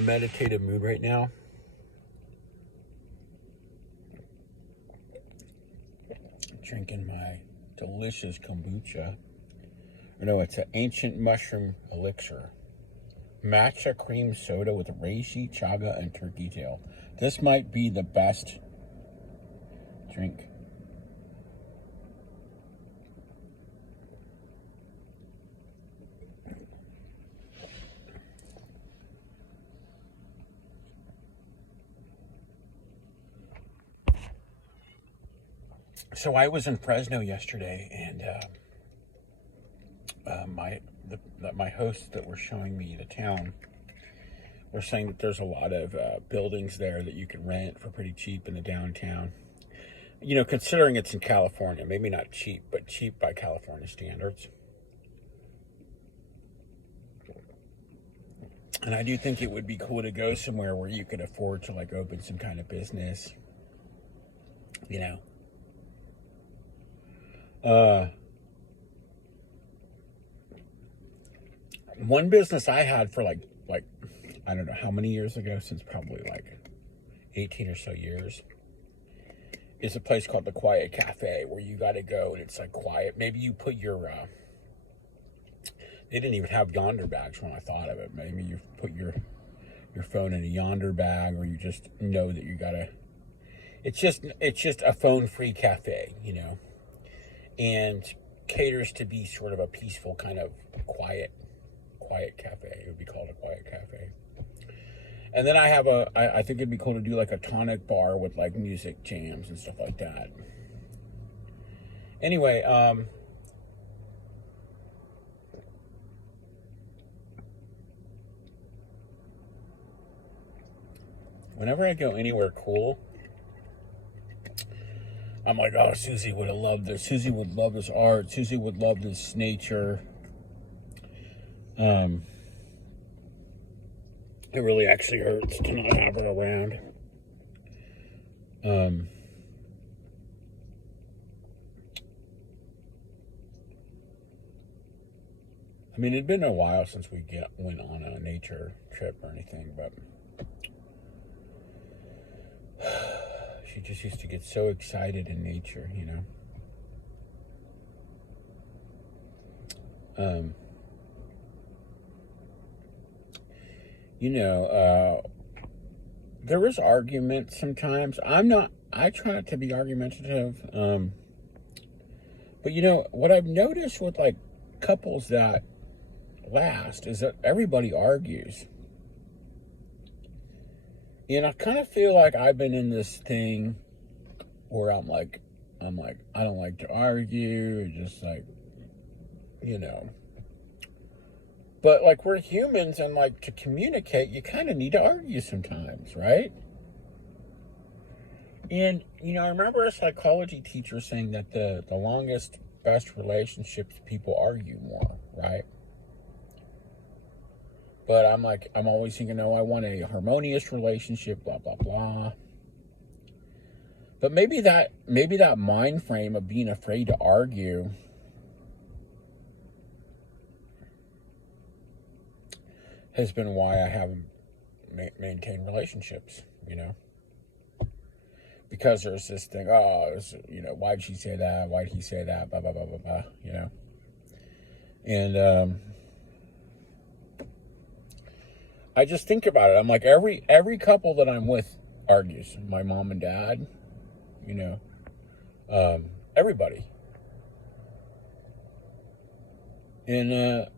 a meditative mood right now. Drinking my delicious kombucha. No, it's an ancient mushroom elixir. Matcha cream soda with reishi, chaga, and turkey tail. This might be the best drink. So I was in Fresno yesterday, and my hosts that were showing me the town were saying that there's a lot of buildings there that you can rent for pretty cheap in the downtown. You know, considering it's in California, maybe not cheap, but cheap by California standards. And I do think it would be cool to go somewhere where you could afford to like open some kind of business, you know. One business I had for like I don't know how many years ago, since probably like 18 or so years, is a place called the Quiet Cafe, where you got to go and it's like quiet. Maybe you put your they didn't even have yonder bags when I thought of it. Maybe you put your phone in a yonder bag, or you just know that you gotta. It's just a phone-free cafe, you know, and caters to be sort of a peaceful kind of quiet cafe. It would be called a quiet cafe. And then I think it'd be cool to do like a tonic bar with like music jams and stuff like that. Anyway, whenever I go anywhere cool, I'm like, oh, Susie would have loved this. Susie would love this art. Susie would love this nature. It really actually hurts to not have her around. I mean, it'd been a while since we went on a nature trip or anything, but she just used to get so excited in nature, you know. There is argument sometimes. I try not to be argumentative. But you know, what I've noticed with like couples that last is that everybody argues. And I kind of feel like I've been in this thing where I'm like, I don't like to argue, just like, you know. But like, we're humans, and like, to communicate, you kind of need to argue sometimes, right? And, you know, I remember a psychology teacher saying that the longest, best relationships, people argue more, right? But I'm always thinking, no, I want a harmonious relationship, blah, blah, blah. But maybe that mind frame of being afraid to argue has been why I haven't maintained relationships, you know? Because there's this thing, you know, why'd she say that? Why'd he say that? Blah, blah, blah, blah, blah, you know? And I just think about it. I'm like, every couple that I'm with argues. My mom and dad, you know, everybody. And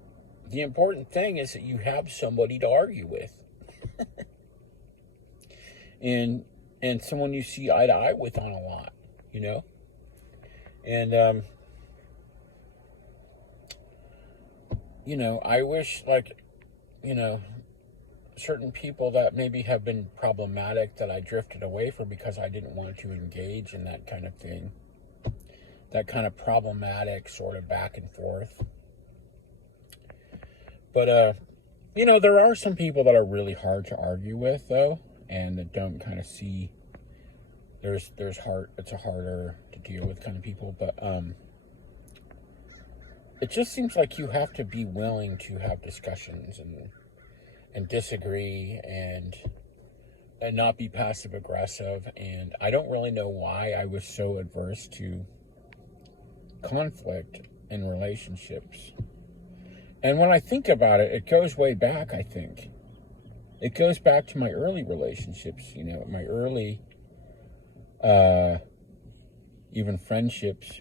the important thing is that you have somebody to argue with. and someone you see eye to eye with on a lot, you know? And, you know, I wish, like, you know, certain people that maybe have been problematic that I drifted away from because I didn't want to engage in that kind of thing. That kind of problematic sort of back and forth. But, you know, there are some people that are really hard to argue with, though, and that don't kind of see it's a harder to deal with kind of people. But it just seems like you have to be willing to have discussions and disagree and not be passive aggressive. And I don't really know why I was so adverse to conflict in relationships. And when I think about it, it goes way back, I think. It goes back to my early relationships, you know, my early, even friendships.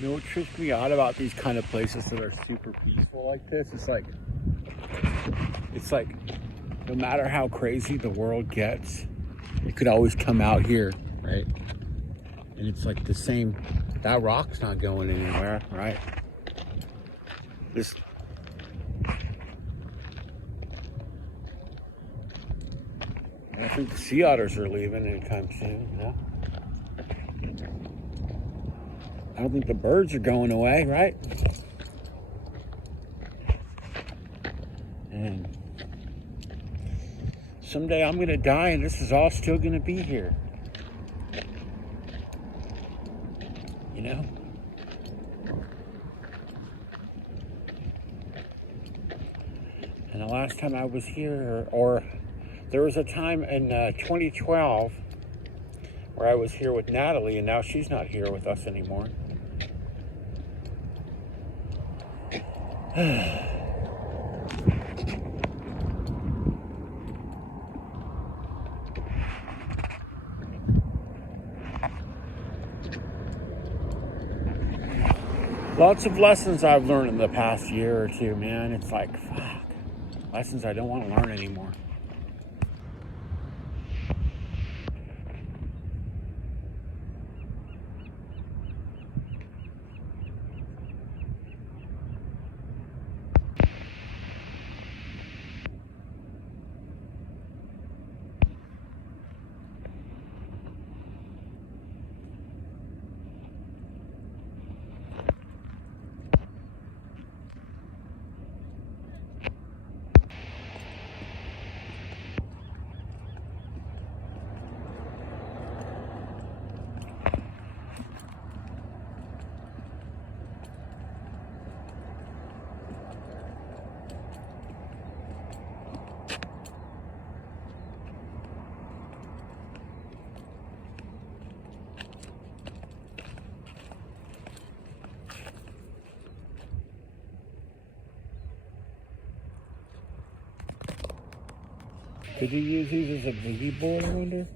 You know what trips me out about these kind of places that are super peaceful like this? It's like no matter how crazy the world gets, you could always come out here, right? And it's like the same, that rock's not going anywhere, right? I think the sea otters are leaving anytime soon, you know? I don't think the birds are going away, right? And someday I'm gonna die and this is all still gonna be here. You know? And the last time I was here, or there was a time in 2012 where I was here with Natalie, and now she's not here with us anymore. Lots of lessons I've learned in the past year or two, man. It's like, fuck, lessons I don't want to learn anymore. Could you use these as a boogie board, I wonder?